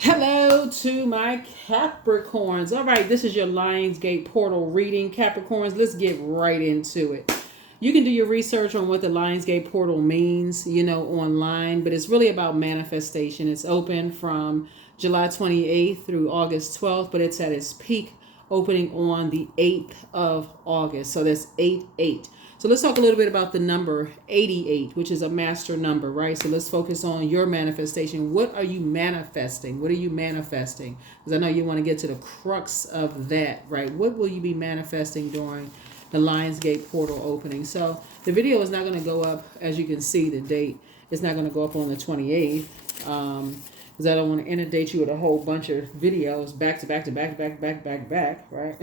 Hello to my Capricorns. All right, this is your Lionsgate portal reading, Capricorns. Let's get right into it. You can do your research on what the Lionsgate portal means, online, but it's really about manifestation. It's open from July 28th through August 12th, but it's at its peak opening on the 8th of August. So that's 8-8. So let's talk a little bit about the number 88, which is a master number, right? So let's focus on your manifestation. What are you manifesting? What are you manifesting? Because I know you want to get to the crux of that, right? What will you be manifesting during the Lionsgate portal opening? So the video is not going to go up, as you can see, the date. It's not going to go up on the 28th. Because I don't want to inundate you with a whole bunch of videos back to back to back, right?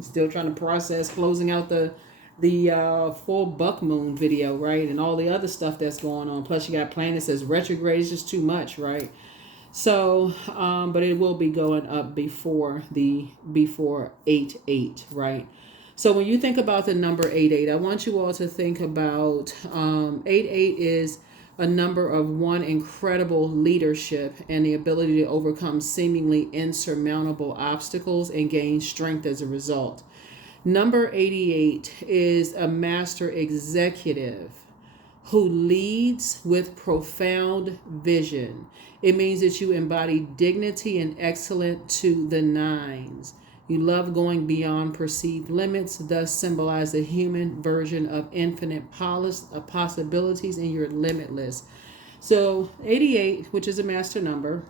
Still trying to process closing out the full buck moon video, right? And all the other stuff that's going on. Plus you got planets as retrograde. It's just too much, right? So, but it will be going up before 8-8, right? So when you think about the number 88, I want you all to think about 88 is a number of one incredible leadership and the ability to overcome seemingly insurmountable obstacles and gain strength as a result. Number 88 is a master executive who leads with profound vision. It means that you embody dignity and excellence to the nines. You love going beyond perceived limits, thus symbolize the human version of infinite possibilities, and you're limitless. So 88, which is a master number,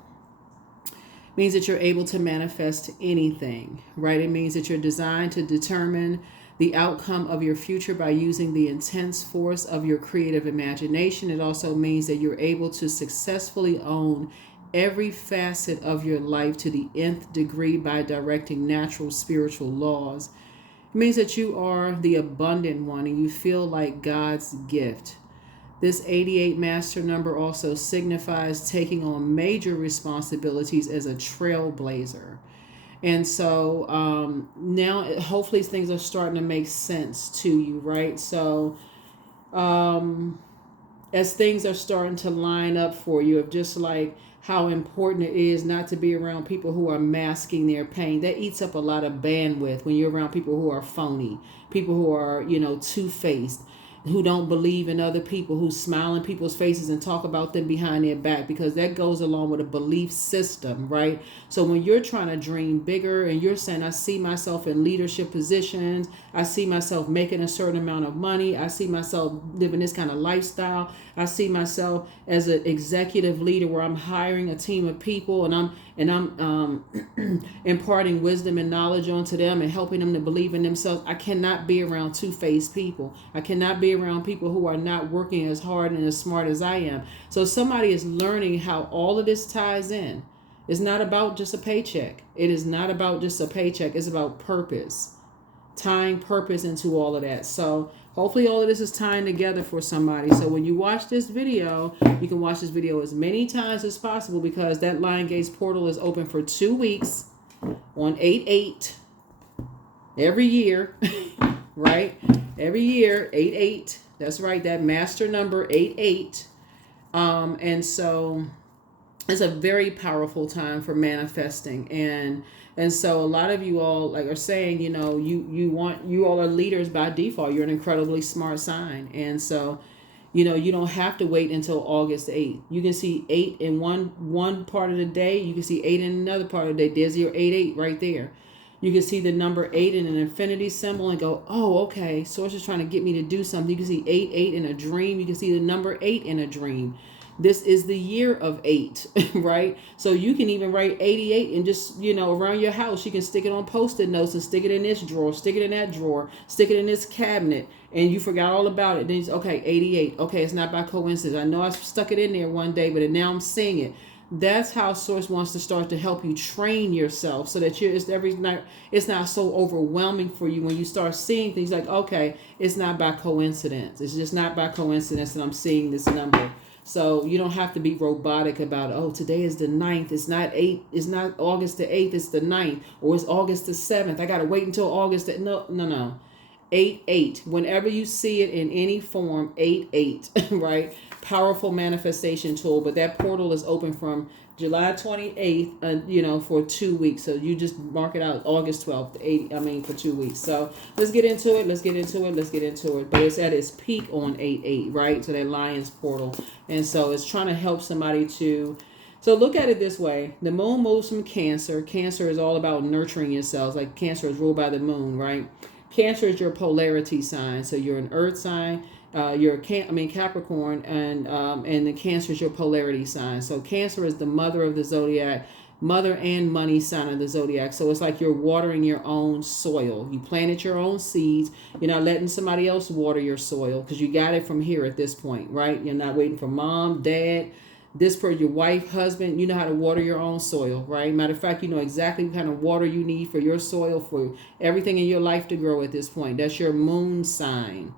means that you're able to manifest anything, right? It means that you're designed to determine the outcome of your future by using the intense force of your creative imagination. It also means that you're able to successfully own every facet of your life to the nth degree by directing natural spiritual laws. It means that you are the abundant one and you feel like God's gift. This 88 master number also signifies taking on major responsibilities as a trailblazer. And so now hopefully things are starting to make sense to you, right? So as things are starting to line up for you, of just like how important it is not to be around people who are masking their pain. That eats up a lot of bandwidth when you're around people who are phony, people who are, two-faced, who don't believe in other people, who smile in people's faces and talk about them behind their back, because that goes along with a belief system, right? So when you're trying to dream bigger and you're saying, I see myself in leadership positions, I see myself making a certain amount of money, I see myself living this kind of lifestyle, I see myself as an executive leader where I'm hiring a team of people and I'm imparting wisdom and knowledge onto them and helping them to believe in themselves. I cannot be around two-faced people. I cannot be around people who are not working as hard and as smart as I am. So somebody is learning how all of this ties in. It's not about just a paycheck. It is not about just a paycheck. It's about purpose, tying purpose into all of that. So hopefully all of this is tying together for somebody. So when you watch this video, you can watch this video as many times as possible, because that Lionsgate's portal is open for 2 weeks on 8-8 every year, right? Every year, 8-8. That's right, that master number 8-8. And so it's a very powerful time for manifesting. And so a lot of you all are saying, you all are leaders by default. You're an incredibly smart sign. And so, you don't have to wait until August 8th. You can see 8 in one part of the day. You can see 8 in another part of the day. There's your 8-8 right there. You can see the number 8 in an infinity symbol and go, oh, okay, Source is trying to get me to do something. You can see 8-8 in a dream. You can see the number 8 in a dream. This is the year of 8, right? So you can even write 88 and just, around your house, you can stick it on Post-it notes and stick it in this drawer, stick it in that drawer, stick it in this cabinet, and you forgot all about it. Then it's, okay, 88. Okay, it's not by coincidence. I know I stuck it in there one day, but now I'm seeing it. That's how Source wants to start to help you train yourself, so that it's not so overwhelming for you when you start seeing things like, okay, it's not by coincidence. It's just not by coincidence that I'm seeing this number. So you don't have to be robotic about, oh, today is the 9th. It's not 8. It's not August the 8th. It's the 9th. Or it's August the 7th. I got to wait until August. No. 8-8. Whenever you see it in any form, 8-8, right? Powerful manifestation tool. But that portal is open from July 28th, for 2 weeks. So you just mark it out August 12th, for 2 weeks. So let's get into it. But it's at its peak on 8/8, right? So that Lion's portal. And so it's trying to help somebody to. So look at it this way. The moon moves from Cancer. Cancer is all about nurturing yourselves. Like Cancer is ruled by the moon, right? Cancer is your polarity sign. So you're an earth sign. You're Capricorn, and the Cancer is your polarity sign. So Cancer is the mother of the zodiac, mother and money sign of the zodiac. So it's like you're watering your own soil. You planted your own seeds. You're not letting somebody else water your soil because you got it from here at this point, right? You're not waiting for mom, dad, your wife, husband. You know how to water your own soil, right? Matter of fact, you know exactly what kind of water you need for your soil, for everything in your life to grow at this point. That's your moon sign.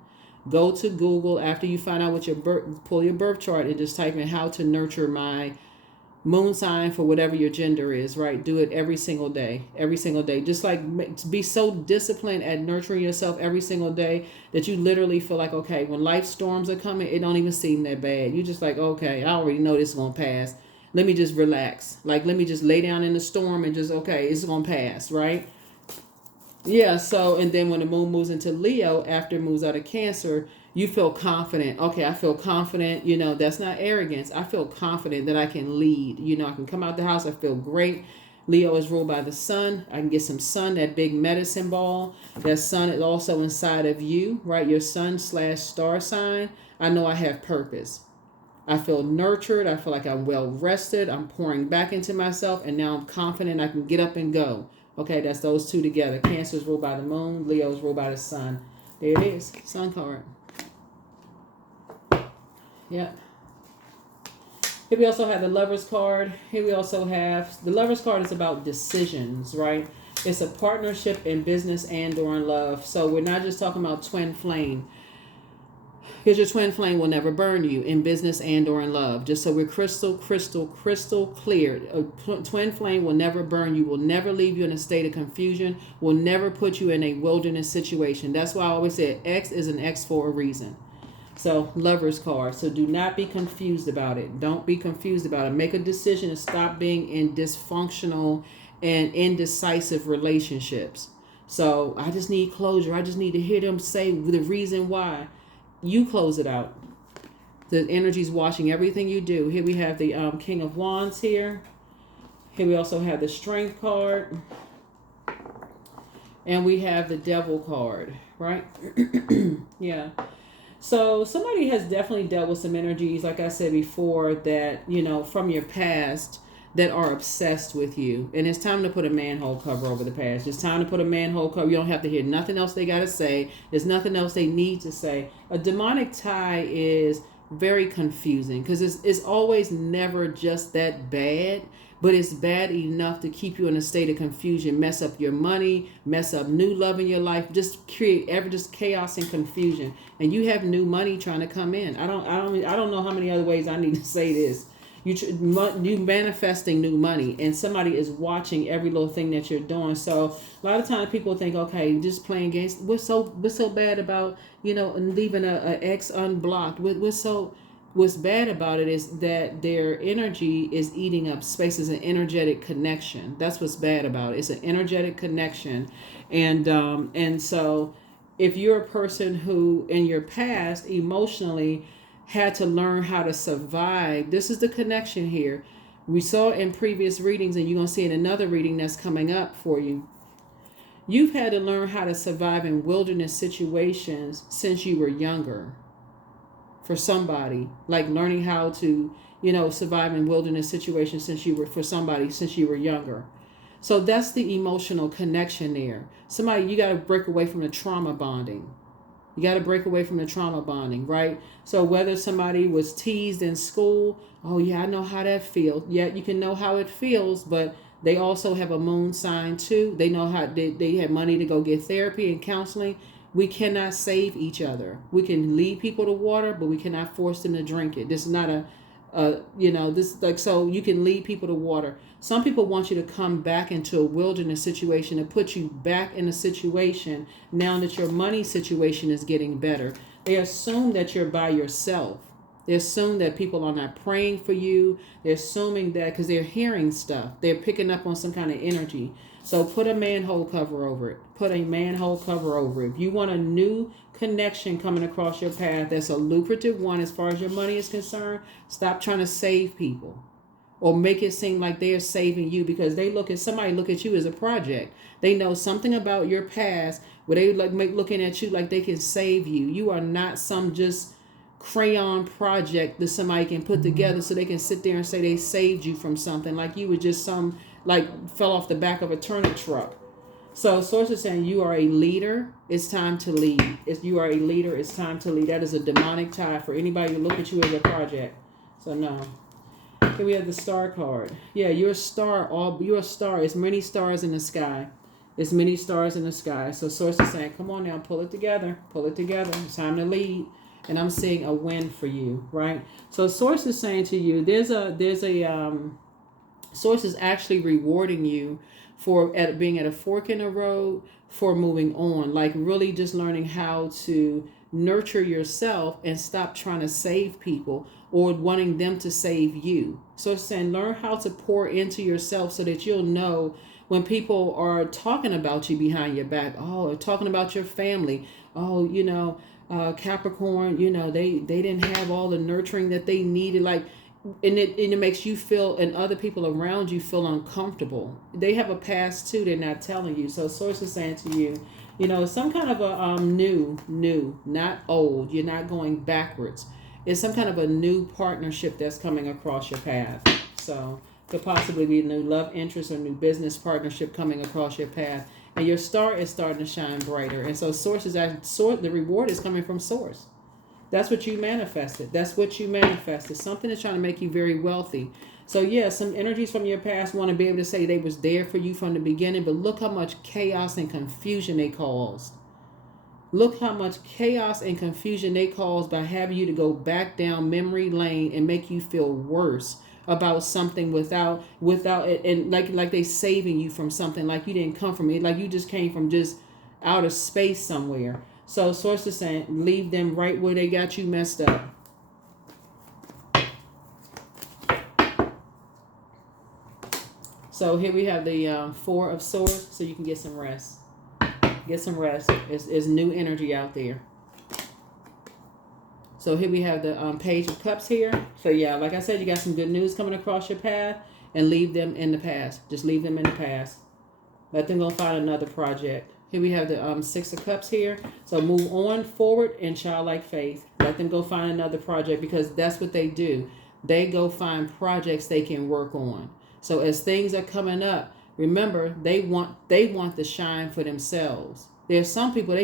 Go to Google after you find out what pull your birth chart and just type in how to nurture my moon sign for whatever your gender is, right? Do it every single day. Just like be so disciplined at nurturing yourself every single day that you literally feel like, okay, when life storms are coming, it don't even seem that bad. You just like, okay, I already know this is going to pass. Let me just relax. Like, let me just lay down in the storm and just, okay, it's going to pass, right? Yeah, so, and then when the moon moves into Leo, after it moves out of Cancer, you feel confident. Okay, I feel confident. That's not arrogance. I feel confident that I can lead. I can come out the house. I feel great. Leo is ruled by the sun. I can get some sun, that big medicine ball. That sun is also inside of you, right? Your sun/star sign. I know I have purpose. I feel nurtured. I feel like I'm well rested. I'm pouring back into myself. And now I'm confident I can get up and go. Okay, that's those two together. Cancer is ruled by the moon. Leo is ruled by the sun. There it is. Sun card. Yep. Here we also have the Lover's card. Here we also have the Lover's card is about decisions, right? It's a partnership in business and or in love. So we're not just talking about twin flame. Here's your twin flame will never burn you in business and or in love. Just so we're crystal clear. A twin flame will never burn you, will never leave you in a state of confusion, will never put you in a wilderness situation. That's why I always say X is an X for a reason. So Lover's card. So do not be confused about it. Don't be confused about it. Make a decision to stop being in dysfunctional and indecisive relationships. So I just need closure. I just need to hear them say the reason why. You close it out. The energy's washing everything you do. Here we have the King of Wands here. Here we also have the Strength card. And we have the Devil card, right? Yeah. So somebody has definitely dealt with some energies, like I said before, that, from your past that are obsessed with you. And it's time to put a manhole cover over the past. It's time to put a manhole cover. You don't have to hear nothing else they got to say. There's nothing else they need to say. A demonic tie is very confusing because it's always never just that bad, but it's bad enough to keep you in a state of confusion, mess up your money, mess up new love in your life, just create just chaos and confusion. And you have new money trying to come in. I don't know how many other ways I need to say this. You manifesting new money, and somebody is watching every little thing that you're doing. So a lot of times people think, okay, just playing games. What's so bad about leaving a ex unblocked? What's bad about it is that their energy is eating up space. It's an energetic connection. That's what's bad about it. It's an energetic connection, and so if you're a person who in your past emotionally had to learn how to survive. This is the connection here. We saw in previous readings, and you're going to see in another reading that's coming up for you. You've had to learn how to survive in wilderness situations since you were younger. For somebody, like learning how to, survive in wilderness situations since you were younger. So that's the emotional connection there. You got to break away from the trauma bonding. You got to break away from the trauma bonding, right? So whether somebody was teased in school, oh yeah, I know how that feels. Yeah, you can know how it feels, but they also have a moon sign too. They know how they have money to go get therapy and counseling. We cannot save each other. We can lead people to water, but we cannot force them to drink it. This is not so you can lead people to water. Some people want you to come back into a wilderness situation and put you back in a situation now that your money situation is getting better. They assume that you're by yourself. They assume that people are not praying for you. They're assuming that because they're hearing stuff. They're picking up on some kind of energy. So put a manhole cover over it. Put a manhole cover over it. If you want a new connection coming across your path, that's a lucrative one as far as your money is concerned, stop trying to save people or make it seem like they're saving you, because they look at you as a project. They know something about your past where they looking at you like they can save you. You are not some just crayon project that somebody can put together so they can sit there and say they saved you from something, like you were just some, like, fell off the back of a turnip truck. So source is saying you are a leader. It's time to lead. If you are a leader, it's time to lead. That is a demonic tie for anybody who look at you as a project. So no. Here we have the star card. Yeah, you're a star. You're a star. It's many stars in the sky. It's many stars in the sky. So source is saying, come on now, pull it together. Pull it together. It's time to lead. And I'm seeing a win for you, right? So source is saying to you, source is actually rewarding you for being at a fork in the road, for moving on, like really just learning how to nurture yourself and stop trying to save people or wanting them to save you. So it's saying learn how to pour into yourself so that you'll know when people are talking about you behind your back, or talking about your family, Capricorn, they didn't have all the nurturing that they needed, like, and it makes you feel, and other people around you feel uncomfortable. They have a past too, they're not telling you. So source is saying to you, some kind of a new, not old, you're not going backwards. It's some kind of a new partnership that's coming across your path. So could possibly be a new love interest or new business partnership coming across your path. And your star is starting to shine brighter. And so the reward is coming from source. That's what you manifested. Something is trying to make you very wealthy. So yeah, some energies from your past want to be able to say they was there for you from the beginning, but look how much chaos and confusion they caused. Look how much chaos and confusion they caused by having you to go back down memory lane and make you feel worse about something without it, and like they saving you from something, like you didn't come from it, like you just came from just outer space somewhere. So source is saying leave them right where they got you messed up. So here we have the Four of Swords, so you can get some rest. It's new energy out there. So here we have the Page of Cups here. So yeah, like I said, you got some good news coming across your path, and leave them in the past. Just leave them in the past. Let them go find another project. Here we have the Six of Cups here. So move on forward in childlike faith. Let them go find another project, because that's what they do. They go find projects they can work on. So as things are coming up, remember, they want the shine for themselves. There's some people,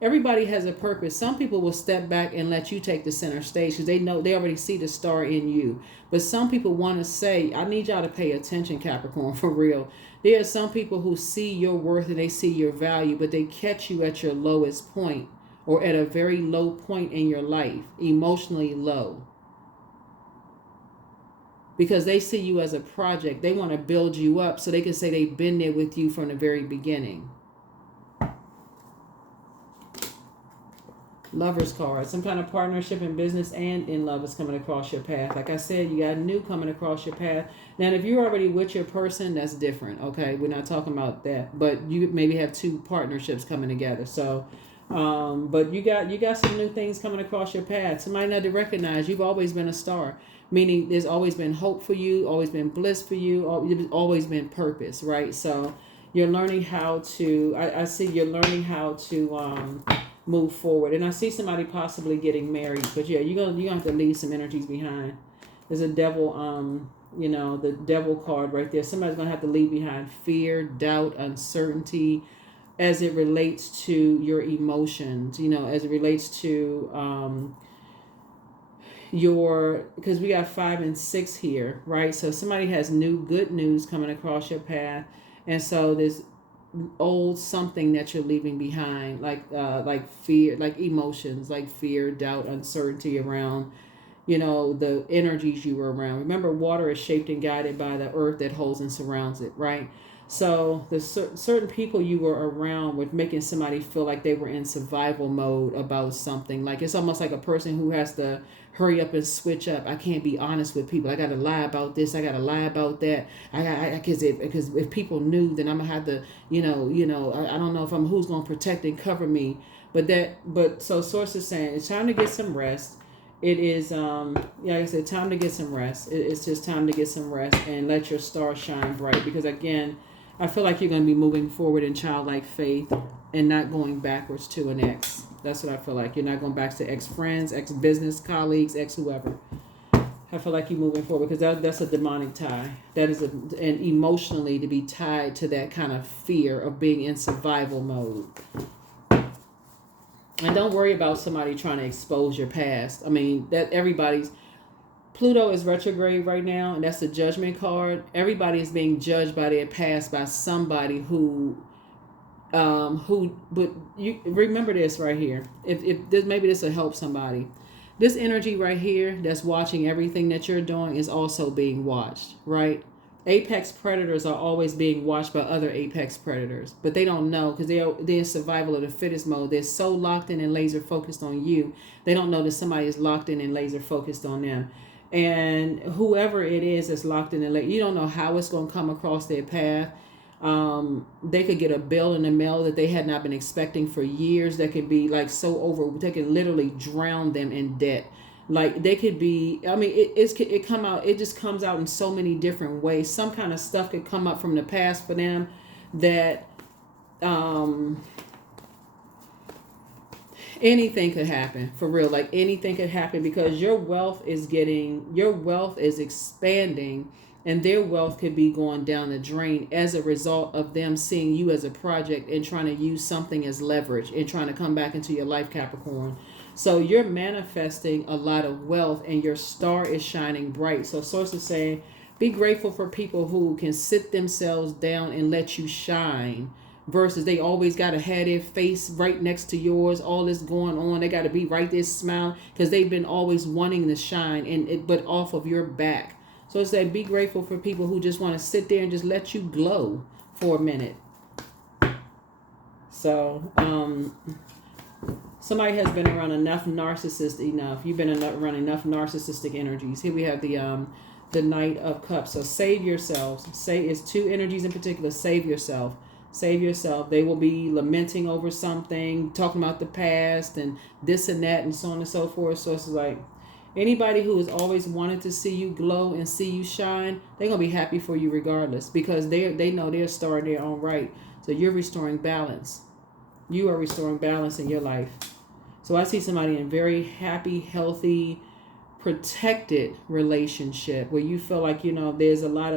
everybody has a purpose. Some people will step back and let you take the center stage because they know they already see the star in you. But some people want to say, I need y'all to pay attention, Capricorn, for real. There are some people who see your worth and they see your value, but they catch you at your lowest point, or at a very low point in your life, emotionally low. Because they see you as a project. They want to build you up so they can say they've been there with you from the very beginning. Lover's card. Some kind of partnership in business and in love is coming across your path. Like I said, you got new coming across your path. Now, if you're already with your person, that's different. Okay, we're not talking about that. But you maybe have two partnerships coming together. So, but you got some new things coming across your path. Somebody not to recognize you've always been a star. Meaning there's always been hope for you, always been bliss for you, always been purpose, right? So you're learning how to, I see you're learning how to move forward. And I see somebody possibly getting married, but yeah, you're gonna have to leave some energies behind. There's a devil, the devil card right there. Somebody's gonna have to leave behind fear, doubt, uncertainty, as it relates to your emotions, as it relates to because we got 5 and 6 here, right? So somebody has new good news coming across your path, and so there's old something that you're leaving behind, like fear, like emotions, like fear, doubt, uncertainty around the energies you were around. Remember, water is shaped and guided by the earth that holds and surrounds it, right? So the certain people you were around were making somebody feel like they were in survival mode about something. Like it's almost like a person who has to hurry up and switch up. I can't be honest with people. I got to lie about this. I got to lie about that. Because if people knew, then I'm gonna have to, I don't know if who's gonna protect and cover me. But so source is saying it's time to get some rest. It is, like I said, time to get some rest. It's just time to get some rest and let your star shine bright. Because again, I feel like you're going to be moving forward in childlike faith and not going backwards to an ex. That's what I feel like. You're not going back to ex-friends, ex-business colleagues, ex-whoever. I feel like you're moving forward because that's a demonic tie. That is and emotionally to be tied to that kind of fear of being in survival mode. And don't worry about somebody trying to expose your past. I mean, that everybody's... Pluto is retrograde right now, and that's the judgment card. Everybody is being judged by their past by somebody who but you remember this right here. If this, maybe this will help somebody. This energy right here that's watching everything that you're doing is also being watched, right? Apex predators are always being watched by other apex predators, but they don't know because they're in survival of the fittest mode. They're so locked in and laser focused on you, they don't know that somebody is locked in and laser focused on them. And whoever it is that's locked in and you don't know how it's going to come across their path. They could get a bill in the mail that they had not been expecting for years. That could be like they can literally drown them in debt. Like they could be, I mean, it just comes out in so many different ways. Some kind of stuff could come up from the past for them that, anything could happen for real. Like anything could happen because your wealth is expanding and their wealth could be going down the drain as a result of them seeing you as a project and trying to use something as leverage and trying to come back into your life, Capricorn. So you're manifesting a lot of wealth and your star is shining bright. So source is saying, be grateful for people who can sit themselves down and let you shine versus they always got to have their face right next to yours. All this going on. They got to be right there smiling because they've been always wanting to shine but off of your back. So it's like, be grateful for people who just want to sit there and just let you glow for a minute. So, somebody has been around enough You've been around enough narcissistic energies. Here we have the Knight of Cups. So save yourselves. It's two energies in particular. Save yourself. Save yourself. They will be lamenting over something, talking about the past and this and that and so on and so forth. So it's like anybody who has always wanted to see you glow and see you shine, they're going to be happy for you regardless because they know they're a star in their own right. So you're restoring balance. You are restoring balance in your life. So I see somebody in very happy, healthy, protected relationship where you feel like, there's a lot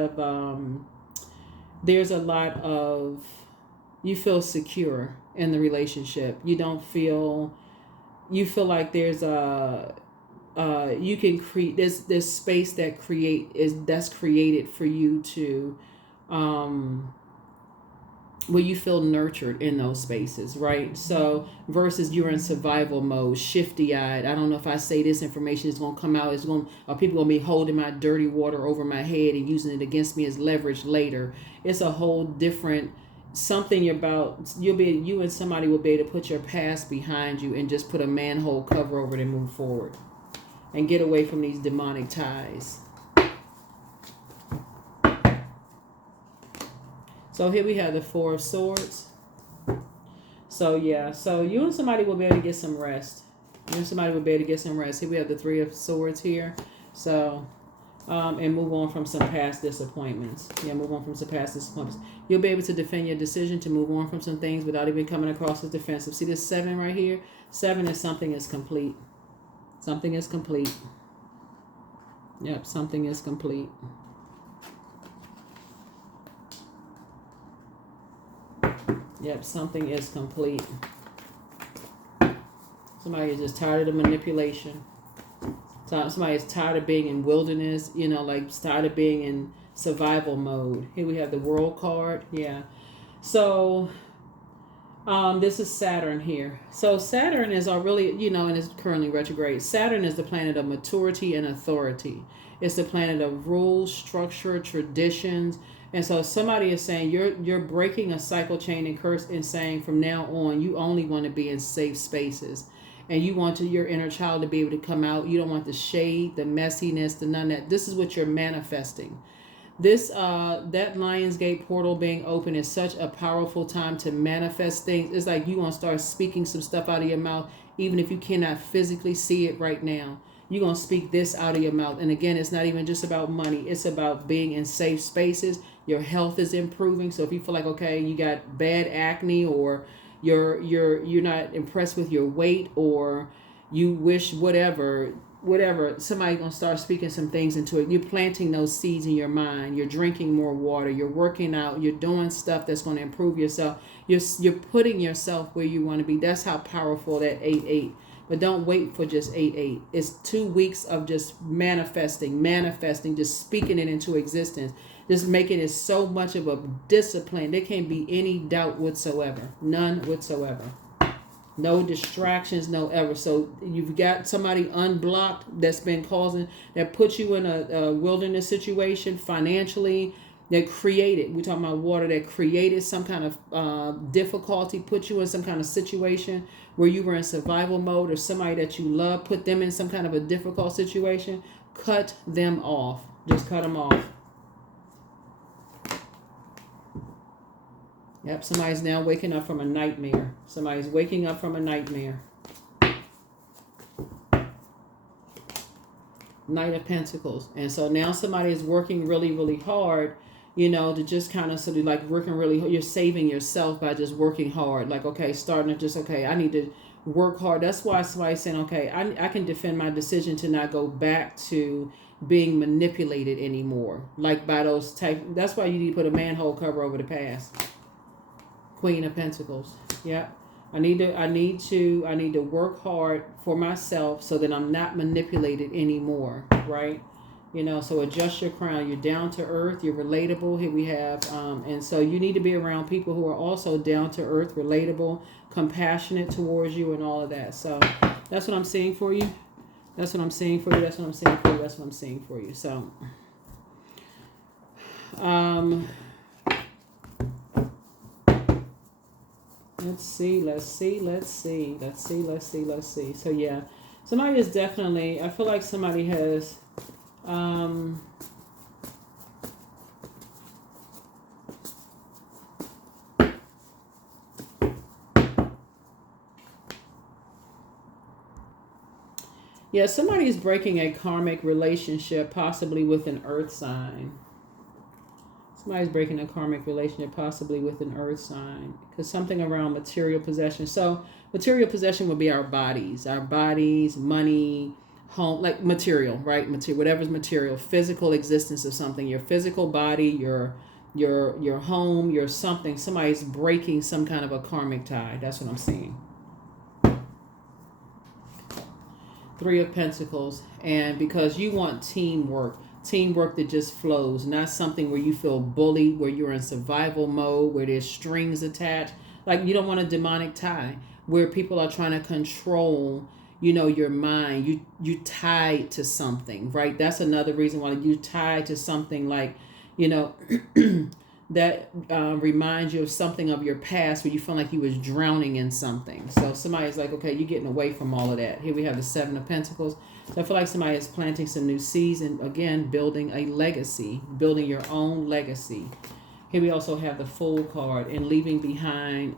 of, you feel secure in the relationship. You feel like there's you can create this space that's created for you to, where you feel nurtured in those spaces, right? So versus you're in survival mode, shifty-eyed. I don't know if I say this information is going to come out. Are people going to be holding my dirty water over my head and using it against me as leverage later? It's a whole different something about you and somebody will be able to put your past behind you and just put a manhole cover over it and move forward and get away from these demonic ties. So here we have the Four of Swords. So yeah, so you and somebody will be able to get some rest. Here we have the Three of Swords here. So, and move on from some past disappointments. You'll be able to defend your decision to move on from some things without even coming across as defensive. See this 7 right here? 7 is something is complete. Something is complete. Yep, something is complete. Yep, something is complete. Somebody is just tired of the manipulation. Somebody is tired of being in wilderness, tired of being in survival mode. Here we have the World card. Yeah. So This is Saturn here. So Saturn is really, and it's currently retrograde. Saturn is the planet of maturity and authority. It's the planet of rules, structure, traditions. And so somebody is saying you're breaking a cycle, chain, and curse, and saying from now on you only want to be in safe spaces, and you want your inner child to be able to come out. You don't want the shade, the messiness, the none of that. This is what you're manifesting. This that Lionsgate portal being open is such a powerful time to manifest things. It's like you want to start speaking some stuff out of your mouth, even if you cannot physically see it right now. You're going to speak this out of your mouth. And again, it's not even just about money. It's about being in safe spaces. Your health is improving. So if you feel like, okay, you got bad acne, or you're not impressed with your weight, or you wish whatever, somebody's going to start speaking some things into it. You're planting those seeds in your mind. You're drinking more water. You're working out. You're doing stuff that's going to improve yourself. You're putting yourself where you want to be. That's how powerful that 8-8. But don't wait for just 8-8. It's 2 weeks of just manifesting, just speaking it into existence. Just making it so much of a discipline. There can't be any doubt whatsoever. None whatsoever. No distractions, no ever. So you've got somebody unblocked that puts you in a wilderness situation financially, that created, we're talking about water, that created some kind of difficulty, put you in some kind of situation where you were in survival mode, or somebody that you love put them in some kind of a difficult situation. Cut them off. Just cut them off. Yep, somebody's now waking up from a nightmare. Somebody's waking up from a nightmare. Knight of Pentacles. And so now somebody is working really, really hard, to just kind of sort of like working really hard. You're saving yourself by just working hard. Like, okay, starting to just, okay, I need to work hard. That's why somebody's saying, okay, I can defend my decision to not go back to being manipulated anymore. Like by those type. That's why you need to put a manhole cover over the past. Queen of Pentacles. Yeah. I need to work hard for myself so that I'm not manipulated anymore, right? So adjust your crown. You're down to earth. You're relatable. Here we have, and so you need to be around people who are also down to earth, relatable, compassionate towards you, and all of that. So that's what I'm seeing for you. That's what I'm seeing for you. That's what I'm seeing for you. That's what I'm seeing for you. So, Let's see. So yeah, somebody is definitely, I feel like somebody has, somebody is breaking a karmic relationship, possibly with an earth sign. Somebody's breaking a karmic relationship, possibly with an earth sign, because something around material possession. So material possession would be our bodies, money, home, like material, right? Material, whatever's material, physical existence of something, your physical body, your home, your something. Somebody's breaking some kind of a karmic tie. That's what I'm seeing. 3 of Pentacles, and because you want teamwork that just flows, not something where you feel bullied, where you're in survival mode, where there's strings attached. Like you don't want a demonic tie where people are trying to control, your mind. You tied to something, right? That's another reason why you tied to something, like, that reminds you of something of your past where you feel like you was drowning in something. So somebody's like, okay, you're getting away from all of that. Here we have the 7 of Pentacles. So I feel like somebody is planting some new seeds and, again, building a legacy, building your own legacy. Here we also have the Fool card, and leaving behind,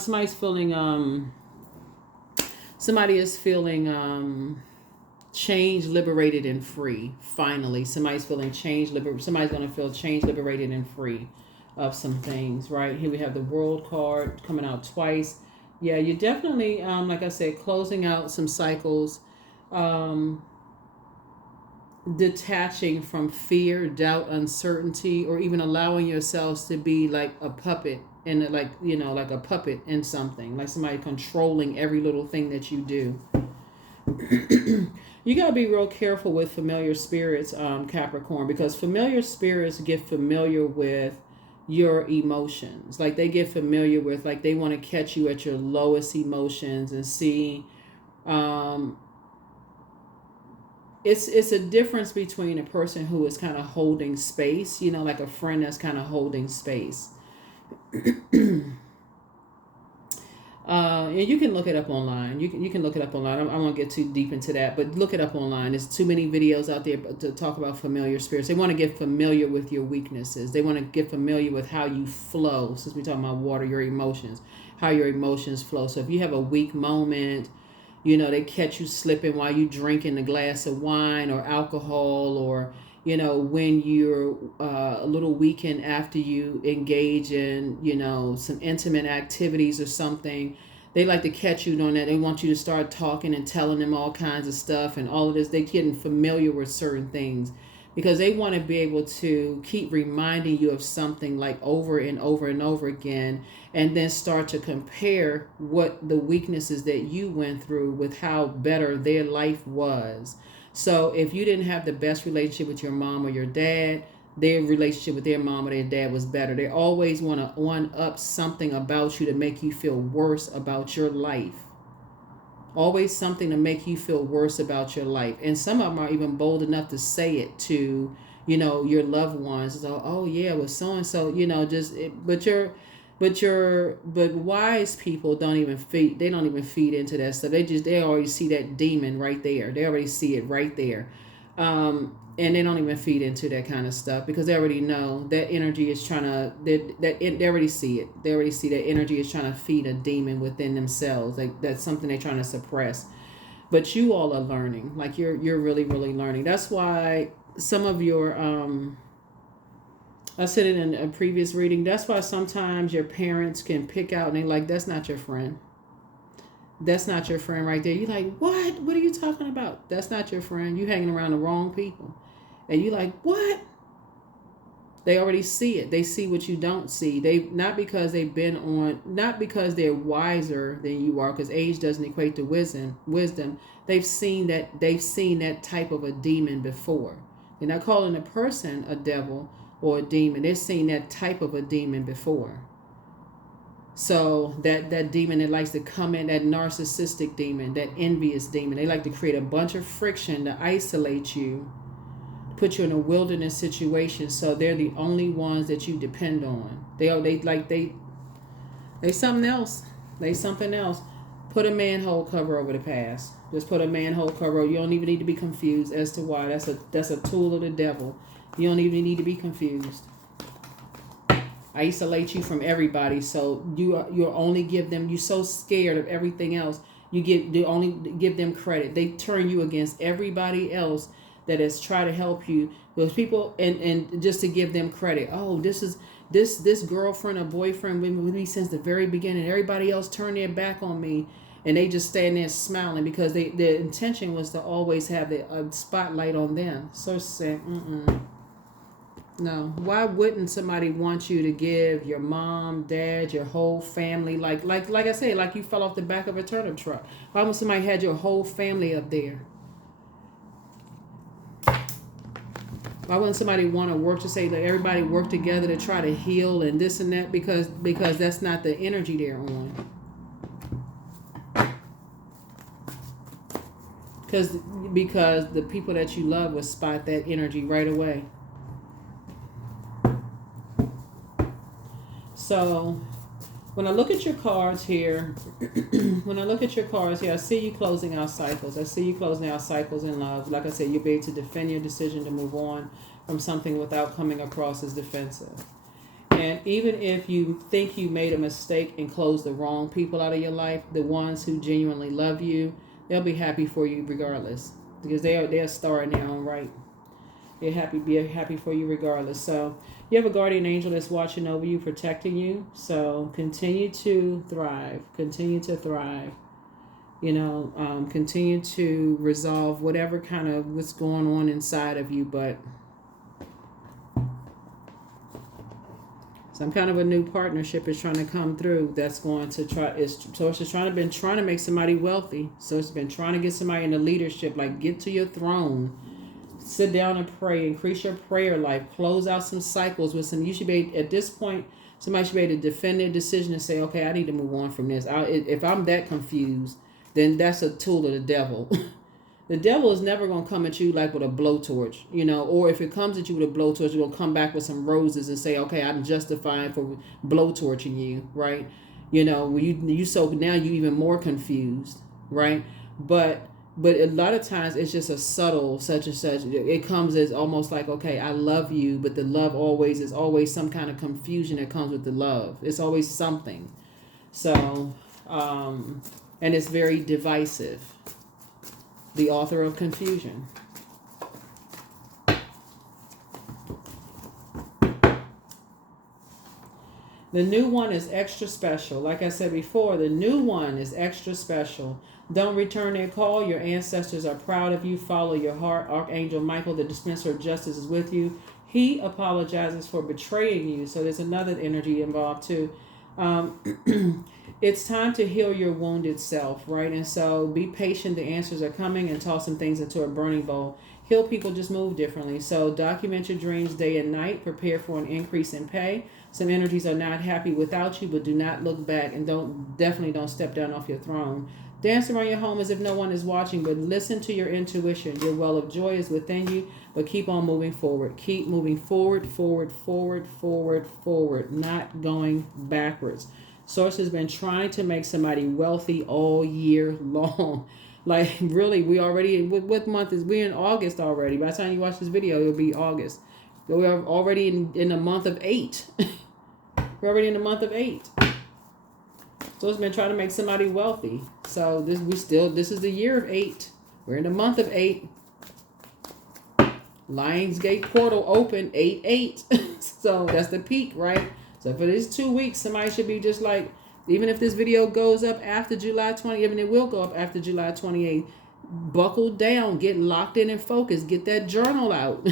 somebody's feeling, somebody is feeling changed, liberated, and free. Finally, somebody's feeling changed, somebody's going to feel changed, liberated, and free of some things, right? Here we have the World card coming out twice. Yeah, you're definitely, like I said, closing out some cycles, detaching from fear, doubt, uncertainty, or even allowing yourselves to be like a puppet in, like a puppet in something, like somebody controlling every little thing that you do. You got to be real careful with familiar spirits, Capricorn, because familiar spirits get familiar with your emotions. Like they get familiar with, like they want to catch you at your lowest emotions and see. It's a difference between a person who is kind of holding space, you know, like a friend that's kind of holding space. And you can look it up online. You can look it up online. I won't get too deep into that, but look it up online. There's too many videos out there to talk about familiar spirits. They want to get familiar with your weaknesses. They want to get familiar with how you flow. Since we're talking about water, your emotions, how your emotions flow. So if you have a weak moment, you know, they catch you slipping while you drinking a glass of wine or alcohol, or you know, when you're a little weakened after you engage in, you know, some intimate activities or something. They like to catch you on that. They want you to start talking and telling them all kinds of stuff and all of this. They're getting familiar with certain things because they want to be able to keep reminding you of something like over and over and over again, and then start to compare what the weaknesses that you went through with how better their life was. So if you didn't have the best relationship with your mom or your dad, their relationship with their mom or their dad was better. They always want to one up something about you to make you feel worse about your life. Always something to make you feel worse about your life. And some of them are even bold enough to say it to, you know, your loved ones. So, oh yeah, well so and so, you know, but wise people don't even feed into that stuff. They already see that demon right there. They already see it right there. And they don't even feed into that kind of stuff because they already know that energy is trying to, they already see it. They already see that energy is trying to feed a demon within themselves. Like that's something they're trying to suppress. But you all are learning. Like you're really, really learning. That's why some of your, I said it in a previous reading. That's why sometimes your parents can pick out and they're like, that's not your friend. That's not your friend right there. You're like, what? What are you talking about? That's not your friend. You hanging around the wrong people. And you're like, what? They already see it. They see what you don't see. Not because they're wiser than you are, because age doesn't equate to wisdom. They've seen that type of a demon before. They're not calling a person a devil or a demon. They've seen that type of a demon before. So that demon that likes to come in, that narcissistic demon, that envious demon, they like to create a bunch of friction to isolate you, put you in a wilderness situation. So they're the only ones that you depend on. They something else. They something else. Put a manhole cover over the past. Just put a manhole cover. You don't even need to be confused as to why. That's a tool of the devil. You don't even need to be confused. Isolate you from everybody, so you only give them. You're so scared of everything else. You only give them credit. They turn you against everybody else that has tried to help you. Those people, and just to give them credit. Oh, this girlfriend or boyfriend with me since the very beginning. Everybody else turned their back on me, and they just stand there smiling because their intention was to always have a spotlight on them. So sad. No. Why wouldn't somebody want you to give your mom, dad, your whole family, like I say, like you fell off the back of a turnip truck? Why would somebody had your whole family up there? Why wouldn't somebody want to work to say that everybody work together to try to heal and this and that? Because that's not the energy they're on. Because the people that you love will spot that energy right away. So when I look at your cards here, I see you closing out cycles. I see you closing out cycles in love. Like I said, you'll be able to defend your decision to move on from something without coming across as defensive. And even if you think you made a mistake and closed the wrong people out of your life, the ones who genuinely love you, they'll be happy for you regardless, because they're a star in their own right. Be happy for you regardless. So you have a guardian angel that's watching over you, protecting you. So continue to thrive. Continue to thrive. Continue to resolve whatever kind of what's going on inside of you. But some kind of a new partnership is trying to come through. That's going to it's just been trying to make somebody wealthy. So it's been trying to get somebody into leadership, like get to your throne. Sit down and pray. Increase your prayer life. Close out some cycles with some. You should be, at this point, somebody should be able to defend their decision and say, okay, I need to move on from this. If I'm that confused, then that's a tool of the devil. The devil is never going to come at you like with a blowtorch, you know, or if it comes at you with a blowtorch, it's going to come back with some roses and say, okay, I'm justified for blowtorching you, right? You know, you so now you even more confused, right? But a lot of times it's just a subtle such and such. It comes as almost like, okay, I love you, but the love always is always some kind of confusion that comes with the love. It's always something. So, and it's very divisive. The author of confusion. The new one is extra special. Like I said before, the new one is extra special. Don't return their call. Your ancestors are proud of you. Follow your heart. Archangel Michael, the dispenser of justice, is with you. He apologizes for betraying you. So there's another energy involved too. It's time to heal your wounded self, right? And so be patient. The answers are coming, and toss some things into a burning bowl. Heal people just move differently. So document your dreams day and night. Prepare for an increase in pay. Some energies are not happy without you, but do not look back, and definitely don't step down off your throne. Dance around your home as if no one is watching, but listen to your intuition. Your well of joy is within you, but keep on moving forward. Keep moving forward, forward, forward, forward, forward, not going backwards. Source has been trying to make somebody wealthy all year long. Like, really, we already, what month is, we're in August already. By the time you watch this video, it'll be August. We're already in the month of 8. We're already in the month of 8. So it's been trying to make somebody wealthy. So this is the year of 8. We're in the month of 8. Lionsgate portal open 8/8. So that's the peak, right? So for these 2 weeks, somebody should be just like, even if this video goes up after July 20, even it will go up after July 28th, buckle down, get locked in and focused, get that journal out.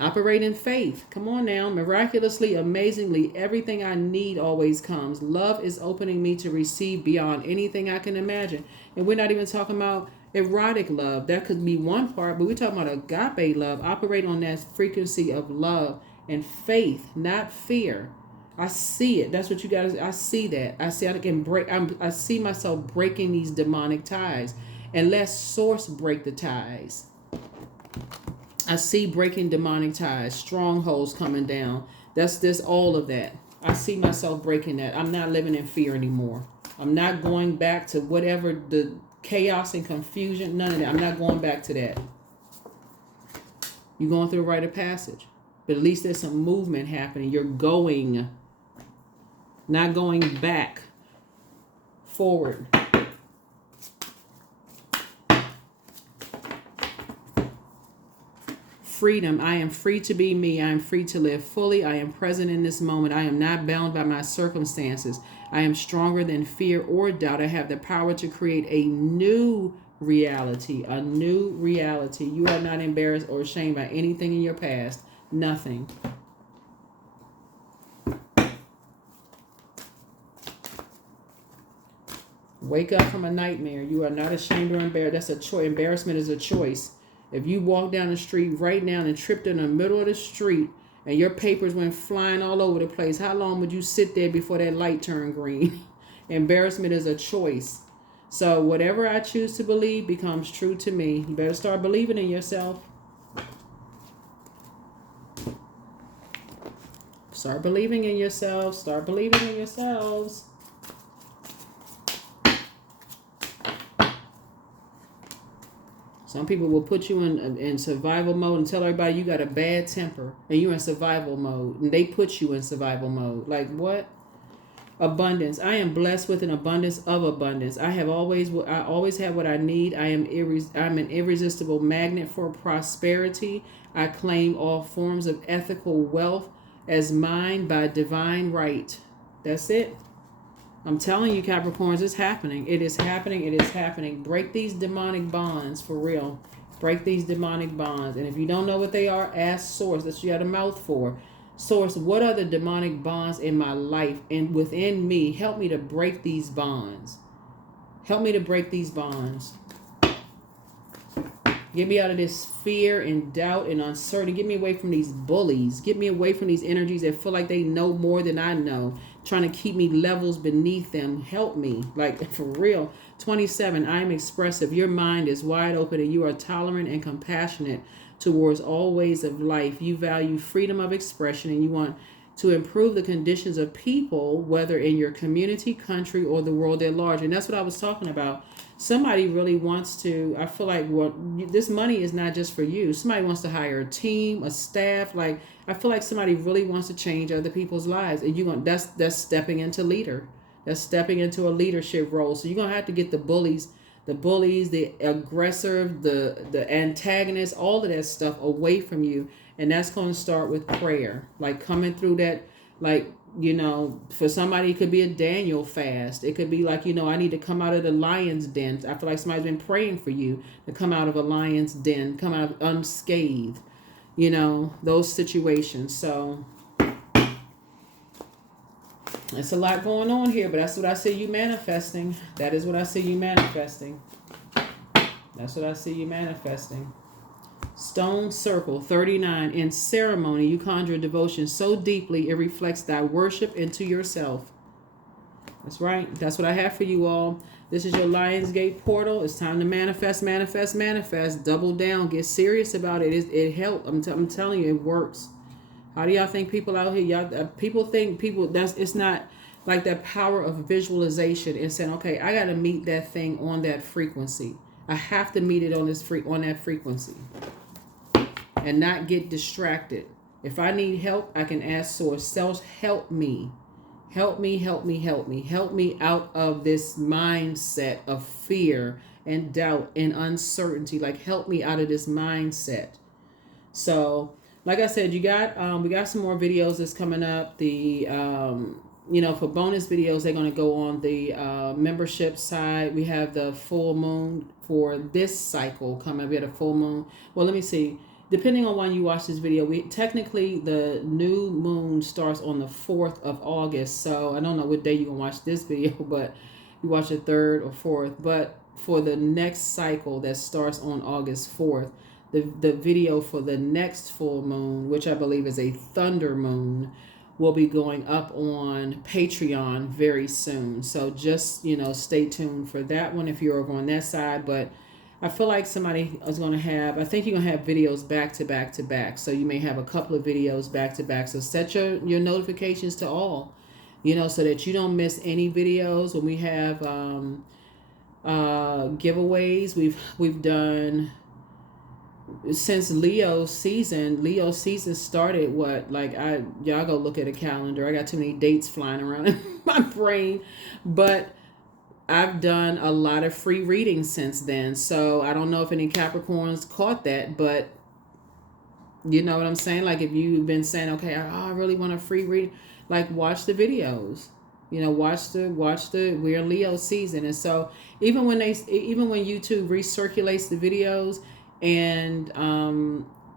Operate in faith. Come on now. Miraculously, amazingly, everything I need always comes. Love is opening me to receive beyond anything I can imagine. And we're not even talking about erotic love. That could be one part, but we're talking about agape love. Operate on that frequency of love and faith, not fear. I see it. That's what you guys, I see that. I see I can break. I see myself breaking these demonic ties. And let source break the ties. I see breaking demonic ties, strongholds coming down. That's all of that. I see myself breaking that. I'm not living in fear anymore. I'm not going back to whatever the chaos and confusion, none of that. I'm not going back to that. You're going through a rite of passage. But at least there's some movement happening. You're going, not going back, forward. Freedom. I am free to be me. I am free to live fully. I am present in this moment. I am not bound by my circumstances. I am stronger than fear or doubt. I have the power to create a new reality. A new reality. You are not embarrassed or ashamed by anything in your past. Nothing. Wake up from a nightmare. You are not ashamed or embarrassed. That's a choice. Embarrassment is a choice. If you walk down the street right now and tripped in the middle of the street and your papers went flying all over the place, how long would you sit there before that light turned green? Embarrassment is a choice. So whatever I choose to believe becomes true to me. You better start believing in yourself. Start believing in yourself. Start believing in yourselves. Some people will put you in survival mode and tell everybody you got a bad temper and you're in survival mode. And they put you in survival mode. Like what? Abundance. I am blessed with an abundance of abundance. I always have what I need. I'm an irresistible magnet for prosperity. I claim all forms of ethical wealth as mine by divine right. That's it. I'm telling you, Capricorns, it's happening. It is happening. It is happening. Break these demonic bonds for real. Break these demonic bonds. And if you don't know what they are, ask Source. That's what you got a mouth for. Source, what are the demonic bonds in my life and within me? Help me to break these bonds. Help me to break these bonds. Get me out of this fear and doubt and uncertainty. Get me away from these bullies. Get me away from these energies that feel like they know more than I know, trying to keep me levels beneath them. Help me. Like, for real. 27, I am expressive. Your mind is wide open and you are tolerant and compassionate towards all ways of life. You value freedom of expression and you want to improve the conditions of people, whether in your community, country, or the world at large. And that's what I was talking about. Somebody really wants to, I feel like this money is not just for you. Somebody wants to hire a team, a staff. Like, I feel like somebody really wants to change other people's lives. And that's stepping into leader. That's stepping into a leadership role. So you're going to have to get the bullies, the aggressor, the antagonist, all of that stuff away from you. And that's going to start with prayer. Like, coming through that, like, you know, for somebody, it could be a Daniel fast. It could be like, you know, I need to come out of the lion's den. I feel like somebody's been praying for you to come out of a lion's den, come out unscathed, you know, those situations. So it's a lot going on here, but that's what I see you manifesting. That is what I see you manifesting. That's what I see you manifesting. Stone circle 39. In ceremony, you conjure devotion so deeply it reflects thy worship into yourself. That's right. That's what I have for you all. This is your Lionsgate portal. It's time to manifest, manifest, manifest. Double down. Get serious about it. It helps. I'm telling you, it works. How do y'all think people out here? People think it's not like that power of visualization and saying, okay, I got to meet that thing on that frequency. I have to meet it on that frequency. And not get distracted. If I need help, I can ask Source. Source, help me. Help me, help me, help me. Help me out of this mindset of fear and doubt and uncertainty. Like, help me out of this mindset. So, like I said, we got some more videos that's coming up. The you know, for bonus videos, they're going to go on the membership side. We have the full moon for this cycle coming. We had a full moon. Well, let me see. Depending on when you watch this video, technically the new moon starts on the 4th of August. So I don't know what day you're going to watch this video, but you watch the 3rd or 4th. But for the next cycle that starts on August 4th, the video for the next full moon, which I believe is a thunder moon, will be going up on Patreon very soon. So just, you know, stay tuned for that one if you're over on that side. But I feel like somebody is going to I think you're going to have videos back to back to back. So you may have a couple of videos back to back. So set your notifications to all, you know, so that you don't miss any videos. When we have giveaways, we've done since Leo season started. Y'all go look at a calendar. I got too many dates flying around in my brain, but I've done a lot of free readings since then. So I don't know if any Capricorns caught that, but you know what I'm saying? Like, if you've been saying, okay, I really want a free reading, like, watch the videos, you know, watch the, we're in Leo season. And so even when YouTube recirculates the videos and,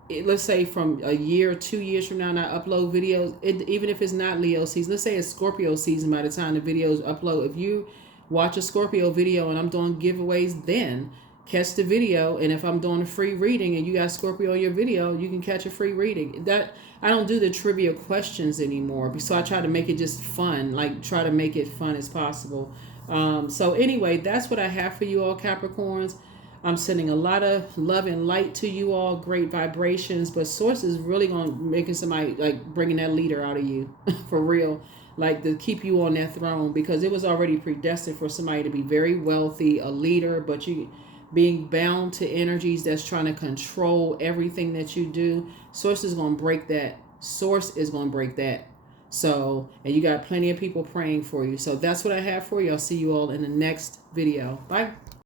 let's say from a year or 2 years from now, and I upload videos, even if it's not Leo season, let's say it's Scorpio season by the time the videos upload. If you watch a Scorpio video and I'm doing giveaways, then catch the video. And if I'm doing a free reading and you got Scorpio in your video, you can catch a free reading. That I don't do the trivia questions anymore, so I try to make it just fun, like try to make it fun as possible. So anyway, that's what I have for you all, Capricorns. I'm sending a lot of love and light to you all, great vibrations, but Source is really making somebody, like, bringing that leader out of you for real. Like, to keep you on that throne, because it was already predestined for somebody to be very wealthy, a leader, but you being bound to energies that's trying to control everything that you do. Source is going to break that. Source is going to break that. So, and you got plenty of people praying for you. So that's what I have for you. I'll see you all in the next video. Bye.